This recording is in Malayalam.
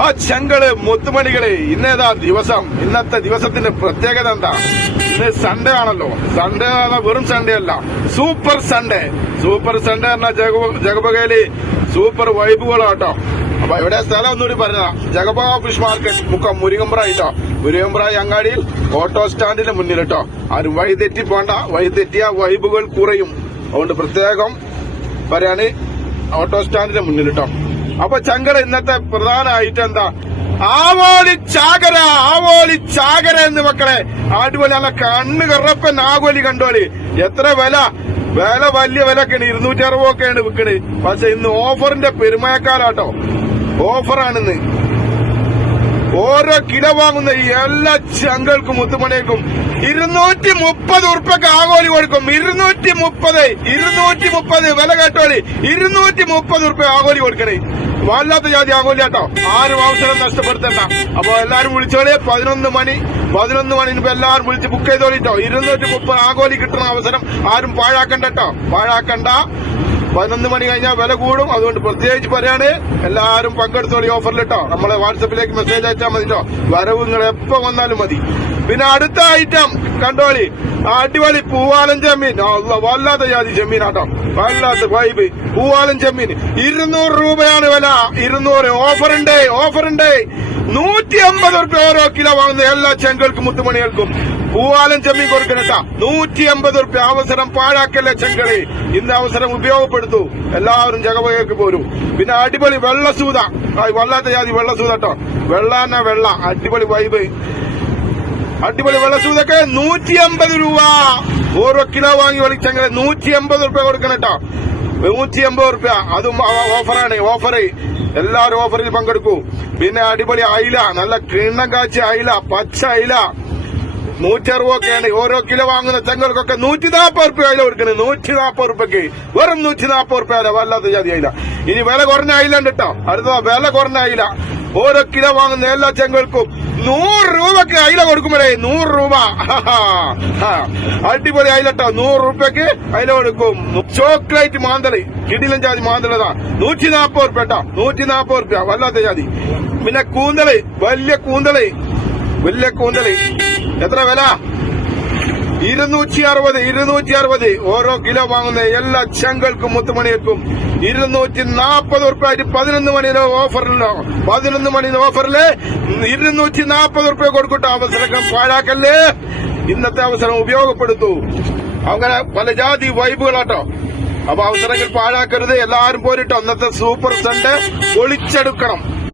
ആ ചെങ്കള് മുത്തുമണികളെ, ഇന്നേതാ ദിവസം? ഇന്നത്തെ ദിവസത്തിന്റെ പ്രത്യേകത എന്താ? ഇന്ന് സൺഡേ ആണല്ലോ. സൺഡേ വെറും സൺഡേ അല്ല, സൂപ്പർ സൺഡേ. സൂപ്പർ സൺഡേ പറഞ്ഞ ജഗബകയില് സൂപ്പർ വൈബുകളാട്ടോ. അപ്പൊ ഇവിടെ സ്ഥലം ഒന്നുകൂടി പറഞ്ഞതാ, ജഗബക ഫിഷ് മാർക്കറ്റ്, മുക്കം മുരിങ്ങമ്പ്രായിട്ടോ. മുരിങ്ങമ്പ്രായി അങ്ങാടിയിൽ ഓട്ടോ സ്റ്റാൻഡിന്റെ മുന്നിൽ കേട്ടോ. ആരും വഴിതെറ്റി പോണ്ട, വഴിതെറ്റിയ വൈബുകൾ കുറയും. അതുകൊണ്ട് പ്രത്യേകം പറയാണ്, ഓട്ടോ സ്റ്റാൻഡിന്റെ മുന്നിൽ കേട്ടോ. അപ്പൊ ചങ്കര ഇന്നത്തെ പ്രധാന ഐറ്റം എന്താ? ആവോലി ചാകര. ആവോലി ചാകര എന്ന് മക്കളെ, അടിപൊളി നല്ല കണ്ണ് കറപ്പൻ ആവോലി കണ്ടോളി. എത്ര വില? വില വലിയ വിലക്കാണ്, 260 ഒക്കെയാണ് വിൽക്കണ്. പക്ഷെ ഇന്ന് ഓഫറിന്റെ പെരുമയക്കാരാട്ടോ. ഓഫറാണിന്ന്. ഓരോ കിലോ വാങ്ങുന്ന എല്ലാ ചങ്കൾക്കും മുത്തുമണികൾക്കും 230 ഉറുപ്പ്യക്ക് ആഗോലി കൊടുക്കും. 230 വില കേട്ടോളി. 230 ഉറുപ്പ്യ ആഗോലി കൊടുക്കണേ. വല്ലാത്ത ജാതി ആഗോലിയാട്ടോ. ആരും അവസരം നഷ്ടപ്പെടുത്തണ്ട. അപ്പൊ എല്ലാരും വിളിച്ചോളി. 11 മണി ഇപ്പൊ എല്ലാരും വിളിച്ച് ബുക്ക് ചെയ്തോളിട്ടോ. 230 ആഗോലി കിട്ടുന്ന അവസരം ആരും പാഴാക്കണ്ടട്ടോ. പാഴാക്കണ്ട. 11 മണി കഴിഞ്ഞാൽ വില കൂടും. അതുകൊണ്ട് പ്രത്യേകിച്ച് പറയാണ്, എല്ലാരും പങ്കെടുത്തോളി ഓഫറിലിട്ടോ. നമ്മളെ വാട്സപ്പിലേക്ക് മെസ്സേജ് അയച്ചാൽ മതി കേട്ടോ. വരവ് നിങ്ങൾ എപ്പോ വന്നാലും മതി. പിന്നെ അടുത്ത ഐറ്റം കണ്ടോളി, അടിപൊളി പൂവാലൻ ചെമ്മീൻ. വല്ലാത്ത ജാതി ചെമ്മീനാട്ടോ. വല്ലാത്ത വൈബ് പൂവാലൻ ചെമ്മീൻ. 200 രൂപയാണ് വില. 200. ഓഫറുണ്ട്. 150 ഉറുപ്പ്യ ഓരോ കിലോ വാങ്ങുന്ന എല്ലാ ചെങ്കൾക്കും മുത്തുമണികൾക്കും പൂവാലൻ ചെമ്മീൻ കൊടുക്കണട്ടാ. 150 ഉറുപ്പ്യ. അവസരം പാഴാക്കല്ലേ ചെങ്കളി. ഇന്ന് അവസരം ഉപയോഗപ്പെടുത്തു. എല്ലാവരും ജഗബകയ്ക്ക് പോരും. പിന്നെ അടിപൊളി വെള്ളസൂത. വല്ലാത്ത ജാതി വെള്ളസൂത കേട്ടോ. വെള്ള അടിപൊളി വൈബ്. അടിപൊളി വെള്ളസൂതൊക്കെ 150 രൂപ. ഓരോ കിലോ വാങ്ങി വിളിച്ചെങ്കിൽ 150 ഉറുപ്പ്യ കൊടുക്കണട്ടോ. 150 ഉറുപ്പ്യ. അതും ഓഫറാണ്. ഓഫറ് എല്ലാവരും ഓഫറിൽ പങ്കെടുക്കൂ. പിന്നെ അടിപൊളി അയില, നല്ല കിണ്ണം കാച്ചിയ അയില, പച്ച അയില 160 ഒക്കെയാണ്. ഓരോ കിലോ വാങ്ങുന്ന ചെങ്ങൾക്കൊക്കെ 140 ഉറുപ്പ്യ അയില കൊടുക്കണേ. 140 ഉറുപ്പ്യക്ക് വെറും 140 ഉറുപ്പ്യ അയില. വല്ലാത്ത ജാതി അയില. ഇനി വില കുറഞ്ഞ അയില ഉണ്ട് കേട്ടോ. അടുത്തതാ വില കുറഞ്ഞ അയില. ഓരോ കിലോ വാങ്ങുന്ന എല്ലാ ചെങ്ങൾക്കും 100 രൂപക്ക് അയില കൊടുക്കുമ്പോഴേ. 100 രൂപ. അടിപൊളി അയിലട്ടോ. 100 രൂപയ്ക്ക് അയില കൊടുക്കും. ചോക്ലേറ്റ് മാന്തളി, കിടിലൻ ജാതി മാന്തളതാ. 140 ഉറുപ്പ്യ കേട്ടോ. 140 ഉറുപ്പ്യ. വല്ലാത്ത ജാതി. പിന്നെ കൂന്തള്, വലിയ കൂന്തള്. എത്ര വില? 260. ഓരോ കിലോ വാങ്ങുന്ന എല്ലാ ചെങ്കൾക്കും മുത്തുമണികൾക്കും 240 ഉറുപ്പ്യ. 11 മണിയിലെ ഓഫറിലോ, 11 മണിയിലെ ഓഫറില് 240 ഉറുപ്പ്യ കൊടുക്കട്ടോ. അവസരം പാഴാക്കല്ലേ. ഇന്നത്തെ അവസരം ഉപയോഗപ്പെടുത്തൂ. അങ്ങനെ പല ജാതി വൈബുകളാട്ടോ. അപ്പൊ അവസരങ്ങൾ പാഴാക്കരുത്. എല്ലാവരും പോരിട്ടോ. ഇന്നത്തെ സൂപ്പർ സൺഡേ പൊളിച്ചെടുക്കണം.